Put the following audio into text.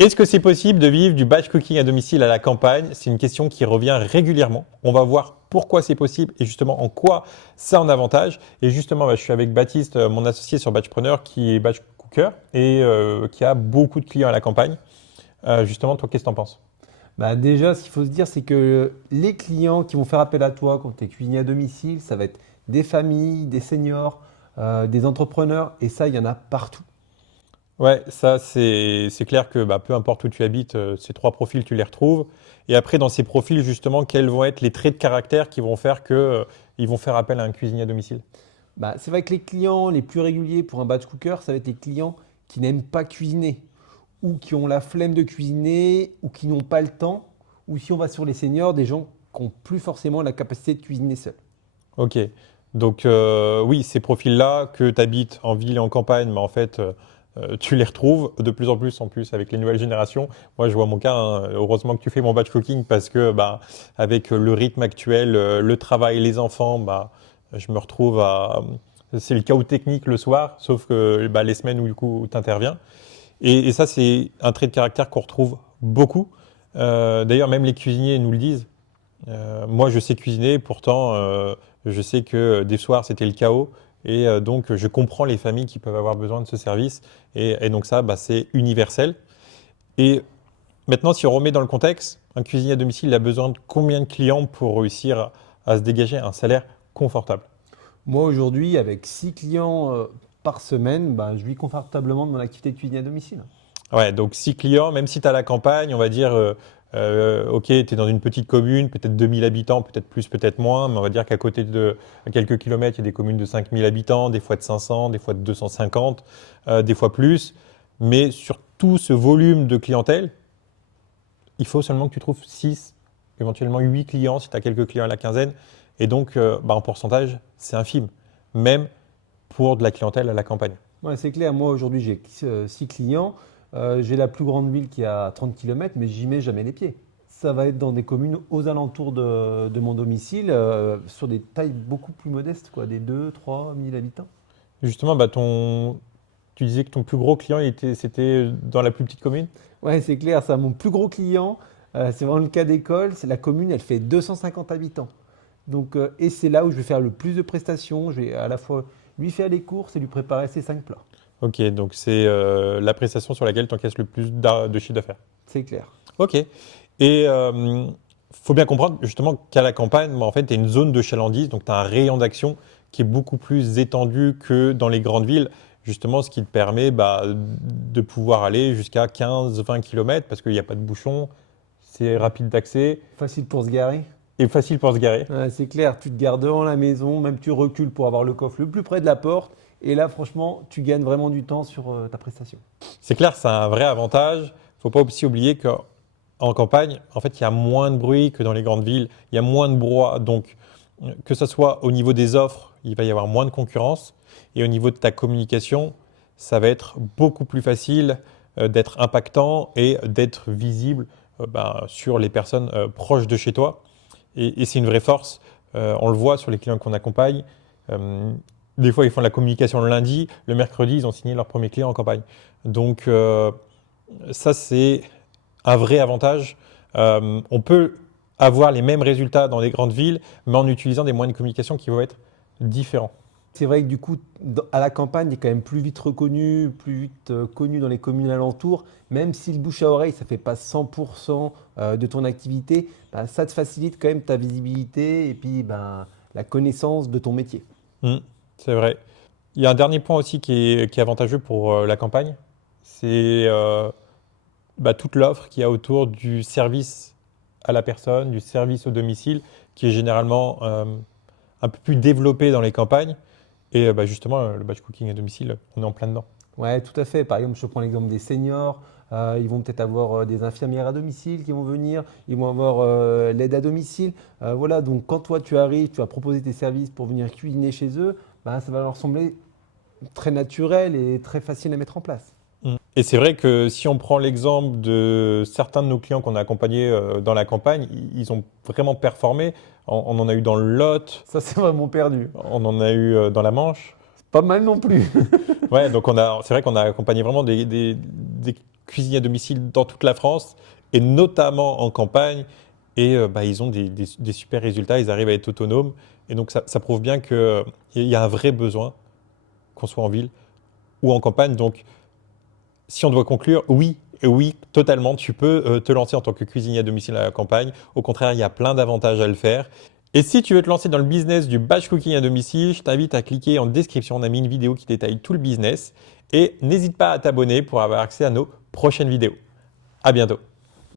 Est-ce que c'est possible de vivre du batch cooking à domicile à la campagne? C'est une question qui revient régulièrement. On va voir pourquoi c'est possible et justement en quoi ça a un avantage. Et justement, je suis avec Baptiste, mon associé sur Batchpreneur, qui est batch cooker et qui a beaucoup de clients à la campagne. Justement, toi, qu'est-ce que tu en penses? Bah déjà, ce qu'il faut se dire, c'est que les clients qui vont faire appel à toi quand tu es cuisinier à domicile, ça va être des familles, des seniors, des entrepreneurs, et ça, il y en a partout. Ouais, ça c'est clair que peu importe où tu habites, ces trois profils, tu les retrouves. Et après, dans ces profils, justement, quels vont être les traits de caractère qui vont faire que ils vont faire appel à un cuisinier à domicile? Bah, c'est vrai que les clients les plus réguliers pour un batch cooker, ça va être les clients qui n'aiment pas cuisiner, ou qui ont la flemme de cuisiner, ou qui n'ont pas le temps, ou si on va sur les seniors, des gens qui n'ont plus forcément la capacité de cuisiner seuls. Ok. Donc, oui, ces profils-là, que tu habites en ville et en campagne, mais en fait, tu les retrouves de plus en plus avec les nouvelles générations. Moi, je vois mon cas, hein. Heureusement que tu fais mon batch cooking parce que, avec le rythme actuel, le travail, les enfants, je me retrouve à. C'est le chaos technique le soir, sauf que les semaines où du coup tu interviens. Et ça, c'est un trait de caractère qu'on retrouve beaucoup. D'ailleurs, même les cuisiniers nous le disent. Moi, je sais cuisiner, pourtant, je sais que des soirs, c'était le chaos. Et donc, je comprends les familles qui peuvent avoir besoin de ce service. Et donc, ça, c'est universel. Et maintenant, si on remet dans le contexte, un cuisinier à domicile, il a besoin de combien de clients pour réussir à se dégager un salaire confortable? Moi, aujourd'hui, avec 6 clients par semaine, bah, je vis confortablement de mon activité de cuisine à domicile. Ouais, donc 6 clients, même si tu as la campagne, on va dire, ok, tu es dans une petite commune, peut-être 2000 habitants, peut-être plus, peut-être moins, mais on va dire qu'à côté de à quelques kilomètres, il y a des communes de 5000 habitants, des fois de 500, des fois de 250, des fois plus. Mais sur tout ce volume de clientèle, il faut seulement que tu trouves 6, éventuellement 8 clients si tu as quelques clients à la quinzaine. Et donc, en pourcentage, c'est infime, même pour de la clientèle à la campagne. Ouais, c'est clair. Moi, aujourd'hui, j'ai 6 clients. J'ai la plus grande ville qui est à 30 km, mais j'y mets jamais les pieds. Ça va être dans des communes aux alentours de mon domicile, sur des tailles beaucoup plus modestes, quoi, des 2 3 000 habitants. Justement, tu disais que ton plus gros client, c'était dans la plus petite commune? Ouais, c'est clair. Ça, mon plus gros client, c'est vraiment le cas d'école. C'est la commune, elle fait 250 habitants. Donc, et c'est là où je vais faire le plus de prestations. Je vais à la fois lui faire les courses et lui préparer ses 5 plats. Ok, donc c'est la prestation sur laquelle tu encaisses le plus de chiffre d'affaires. C'est clair. Ok. Et faut bien comprendre justement qu'à la campagne, en fait, tu as une zone de chalandise, donc tu as un rayon d'action qui est beaucoup plus étendu que dans les grandes villes. Justement, ce qui te permet de pouvoir aller jusqu'à 15-20 km parce qu'il n'y a pas de bouchon, c'est rapide d'accès Facile pour se garer. et facile pour se garer. Ouais, c'est clair, tu te gares devant la maison, même tu recules pour avoir le coffre le plus près de la porte. Et là, franchement, tu gagnes vraiment du temps sur ta prestation. C'est clair, c'est un vrai avantage. Il ne faut pas aussi oublier qu'en campagne, en fait, il y a moins de bruit que dans les grandes villes. Il y a moins de brouhaha. Donc, que ce soit au niveau des offres, il va y avoir moins de concurrence. Et au niveau de ta communication, ça va être beaucoup plus facile d'être impactant et d'être visible sur les personnes proches de chez toi. Et c'est une vraie force. On le voit sur les clients qu'on accompagne. Euh, des fois, ils font de la communication le lundi. Le mercredi, ils ont signé leur premier client en campagne. Donc, ça, c'est un vrai avantage. On peut avoir les mêmes résultats dans les grandes villes, mais en utilisant des moyens de communication qui vont être différents. C'est vrai que du coup, à la campagne, tu es quand même plus vite reconnu, plus vite connu dans les communes alentours. Même si le bouche à oreille, ça ne fait pas 100% de ton activité, bah, ça te facilite quand même ta visibilité et puis ben, la connaissance de ton métier. Mm, c'est vrai. Il y a un dernier point aussi qui est avantageux pour la campagne, c'est toute l'offre qu'il y a autour du service à la personne, du service au domicile, qui est généralement un peu plus développé dans les campagnes. Et justement, le batch cooking à domicile, on est en plein dedans. Ouais, tout à fait. Par exemple, je prends l'exemple des seniors. Ils vont peut-être avoir des infirmières à domicile qui vont venir. Ils vont avoir l'aide à domicile. Voilà, donc quand toi tu arrives, tu vas proposer tes services pour venir cuisiner chez eux, bah, ça va leur sembler très naturel et très facile à mettre en place. Mm. Et c'est vrai que si on prend l'exemple de certains de nos clients qu'on a accompagnés dans la campagne, ils ont vraiment performé. On en a eu dans le Lot, Ça, c'est vraiment perdu. on en a eu dans la Manche. Pas mal non plus. Ouais, donc c'est vrai qu'on a accompagné vraiment des cuisiniers à domicile dans toute la France et notamment en campagne. Et ils ont des super résultats, ils arrivent à être autonomes. Et donc ça prouve bien qu'il y a un vrai besoin, qu'on soit en ville ou en campagne. Donc si on doit conclure, oui, oui, totalement, tu peux te lancer en tant que cuisinier à domicile à la campagne. Au contraire, il y a plein d'avantages à le faire. Et si tu veux te lancer dans le business du batch cooking à domicile, je t'invite à cliquer en description. On a mis une vidéo qui détaille tout le business. Et n'hésite pas à t'abonner pour avoir accès à nos prochaines vidéos. À bientôt.